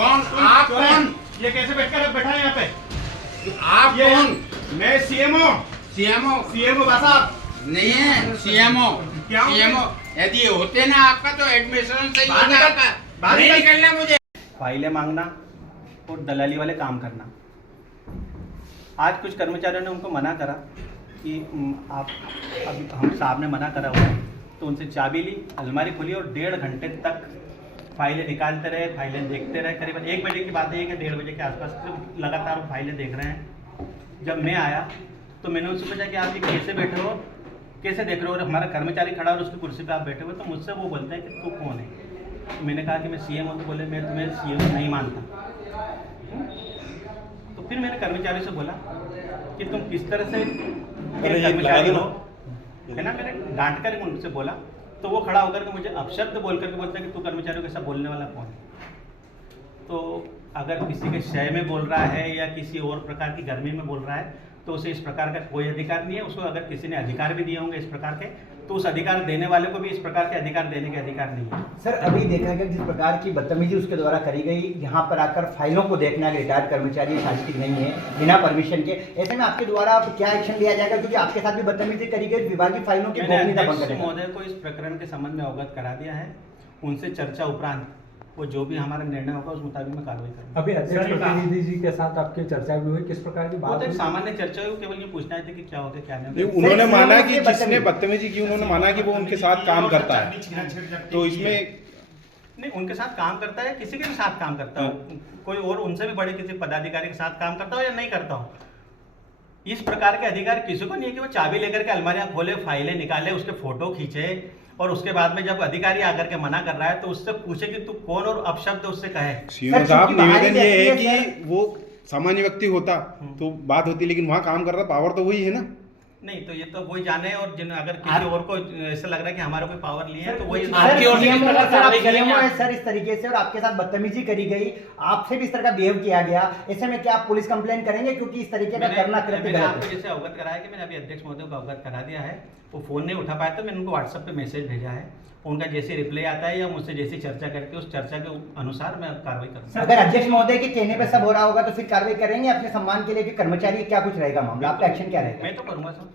कौन? आप कौन? ये कैसे बैठा है यहाँ पे? आप कौन? मैं सीएमओ सीएमओ साहब नहीं है, सीएमओ। क्या होंगे? सीएमओ यदि होते ना आपका तो एडमिशन सही बाहर होता निकल, आपका। बाहर नहीं निकल। निकलना मुझे। फाइलें मांगना और दलाली वाले काम करना। आज कुछ कर्मचारियों ने उनको मना करा कि आप अभी हम साहब ने मना करा हुआ है, तो उनसे चाबी ली, अलमारी खुली और 1.5 घंटे तक फाइलें निकालते रहे, फाइलें देखते रहे। करीबन 1 बजे की बात है कि 1:30 बजे के आसपास लगातार वो फाइलें देख रहे हैं। जब मैं आया तो मैंने उनसे पूछा कि आप ये कैसे बैठे हो, कैसे देख रहे हो, और हमारा कर्मचारी खड़ा और उसकी कुर्सी पे आप बैठे हुए। तो मुझसे वो बोलते हैं कि तू कौन है? तो मैंने कहा कि मैं सीएम हूँ। तो बोले मैं तुम्हें सीएम नहीं मानता। तो फिर मैंने कर्मचारी से बोला कि तुम किस तरह से कर्मचारी हो, है ना। मैंने डांट कर उनसे बोला तो वो खड़ा होकर के मुझे अपशब्द बोल करके बोलता है कि तू कर्मचारियों के साथ बोलने वाला कौन है? तो अगर किसी के शय में बोल रहा है या किसी और प्रकार की गर्मी में बोल रहा है तो उसे इस प्रकार का कोई अधिकार नहीं है। उसको अगर किसी ने अधिकार भी दिए होंगे इस प्रकार के, तो उस अधिकार देने वाले को भी इस प्रकार के अधिकार देने के अधिकार नहीं है। सर, अभी देखा गया जिस प्रकार की बदतमीजी उसके द्वारा करी गई, यहाँ पर आकर फाइलों को देखना, रिटायर्ड कर्मचारी शासकीय नहीं है बिना परमिशन के, ऐसे में आपके द्वारा अब क्या एक्शन लिया जाएगा? क्योंकि आपके साथ भी बदतमीजी करी गई, विभागीय फाइलों की गोपनीयता भंग करेगा। महोदय को इस प्रकरण के संबंध में अवगत करा दिया है। उनसे चर्चा उपरांत वो जो भी हमारा निर्णय होगा उस मुताबिक मैं कार्रवाई करूँगा। अभी अध्यक्ष प्रतिनिधि जी के साथ आपकी चर्चा भी हुई, किस प्रकार की वो बात तो एक हुई? सामान्य चर्चा हुई, केवल ये पूछना है कि क्या होगा क्या नहीं नहीं, होगा। उन्होंने सर, माना सीएम कि से जिसने बदतमीजी की उन्होंने माना कि वो उनके साथ काम करता है, तो इसमें नहीं, उनके साथ काम करता है, किसी के भी साथ काम करता हो, कोई और उनसे भी बड़े किसी पदाधिकारी के साथ काम करता हो या नहीं करता हो, इस प्रकार के अधिकार किसी को नहीं है कि वो चाबी लेकर के अलमारियां खोले, फाइलें निकाले, उसके फोटो खींचे और उसके बाद में जब अधिकारी आकर के मना कर रहा है तो उससे पूछे कि तू कौन और अपशब्द उससे कहे। सीएम साहब, चूंकि बाहरी निवेदन ये है व्यक्ति है, कि वो सामान्य व्यक्ति होता तो बात होती, लेकिन वहाँ काम कर रहा पावर तो वही है ना। नहीं तो ये तो वही जाने, और जिन अगर किसी और को ऐसा लग रहा है कि हमारा कोई पावर लिए है तो वही आपकी ओर से किस प्रकार से कार्रवाई करेंगे? करेंगे? है सर इस तरीके से और आपके साथ बदतमीजी करी गई, आपसे भी इस तरह का बिहेव किया गया, ऐसे में क्या आप पुलिस कंप्लेंट करेंगे? क्योंकि इस तरीके का करना कृत्य मैंने गलत आपको है। जैसे अवगत कराया कि मैंने अभी अध्यक्ष महोदय को अवगत करा दिया है। वो फोन नहीं उठा पाया तो मैंने उनको व्हाट्सएप पे मैसेज भेजा है। उनका जैसे रिप्लाई आता है या मुझसे जैसी चर्चा करके उस चर्चा के अनुसार मैं अब कार्रवाई करूंगा। अगर अध्यक्ष महोदय के कहने पे सब हो रहा होगा तो फिर कार्रवाई करेंगे अपने सम्मान के लिए कि कर्मचारी क्या कुछ रहेगा मामला, आपका एक्शन क्या रहेगा? मैं तो करूंगा सर,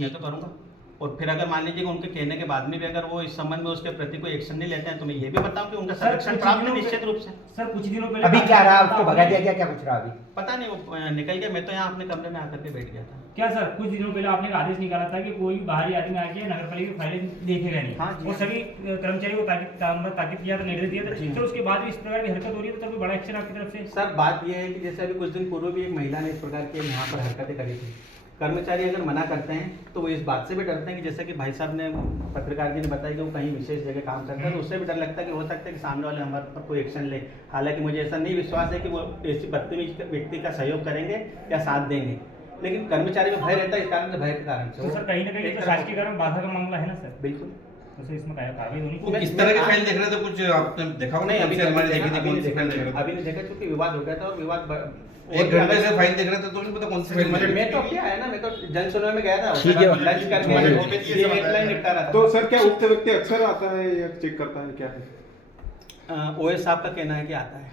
मैं तो करूंगा। और फिर अगर मान लीजिए उनके कहने के बाद में भी अगर वो इस संबंध में उसके प्रति कोई एक्शन नहीं लेते हैं तो मैं ये भी बताऊं कि उनका संरक्षण प्राप्त है निश्चित रूप से। सर, कुछ दिनों पहले अभी क्या रहा, उसको भगा दिया गया, क्या कुछ रहा अभी? पता नहीं वो निकल गया, मैं तो यहाँ अपने कमरे में आकर के बैठ गया था। क्या सर, कुछ दिनों पहले आपने एक आदेश निकाला था कि कोई बाहरी आदमी आके नगर पालिका की फाइलें देखेगा नहीं। हाँ जी। और सभी कर्मचारी को ताकीद किया था, निर्देश दिया था। जी। तो उसके बाद भी इस प्रकार की हरकत हो रही है तो कोई बड़ा एक्शन आपकी तरफ से? सर बात यह है कि जैसे अभी कुछ दिन पूर्व भी एक महिला ने इस प्रकार की यहाँ पर हरकतें करी थी। कर्मचारी अगर मना करते हैं तो वो इस बात से भी डरते हैं कि जैसे कि भाई साहब ने, पत्रकार जी ने बताया कि वो कहीं विशेष जगह काम करते हैं, तो उससे भी डर लगता है कि हो सकता है कि सामने वाले हमारे पर कोई एक्शन ले। हालांकि मुझे ऐसा नहीं विश्वास है कि वो ऐसी बदतमीज व्यक्ति का सहयोग करेंगे या साथ देंगे, लेकिन कर्मचारी में भय रहता है। इस कारण से, भय के कारण से तो सर कहीं ना कहीं एक तो तरह- शासकीय कारण बाधा का मामला है ना सर? बिल्कुल। तो सर इसमें कार्रवाई होनी वो चाहिए। किस तरह की फाइल देख रहे थे, कुछ आपने देखा होगा? नहीं, अभी नहीं अलमारी देखी थी, देखा, कौन सी फाइल देख रहे थे? अभी नहीं देखा क्योंकि विवाद हो गया था और विवाद 1 घंटे से फाइल देख रहे थे तो नहीं पता कौन सी फाइल देख रहे मैं तो अभी आया ना, मैं तो जन सुनवाई में गया था, ठीक है। लंच करके ये हेडलाइन निपटा रहा था। तो सर क्या उक्त व्यक्ति अक्सर आता है या चेक करता है, क्या है? ओएस साहब का कहना है कि आता है।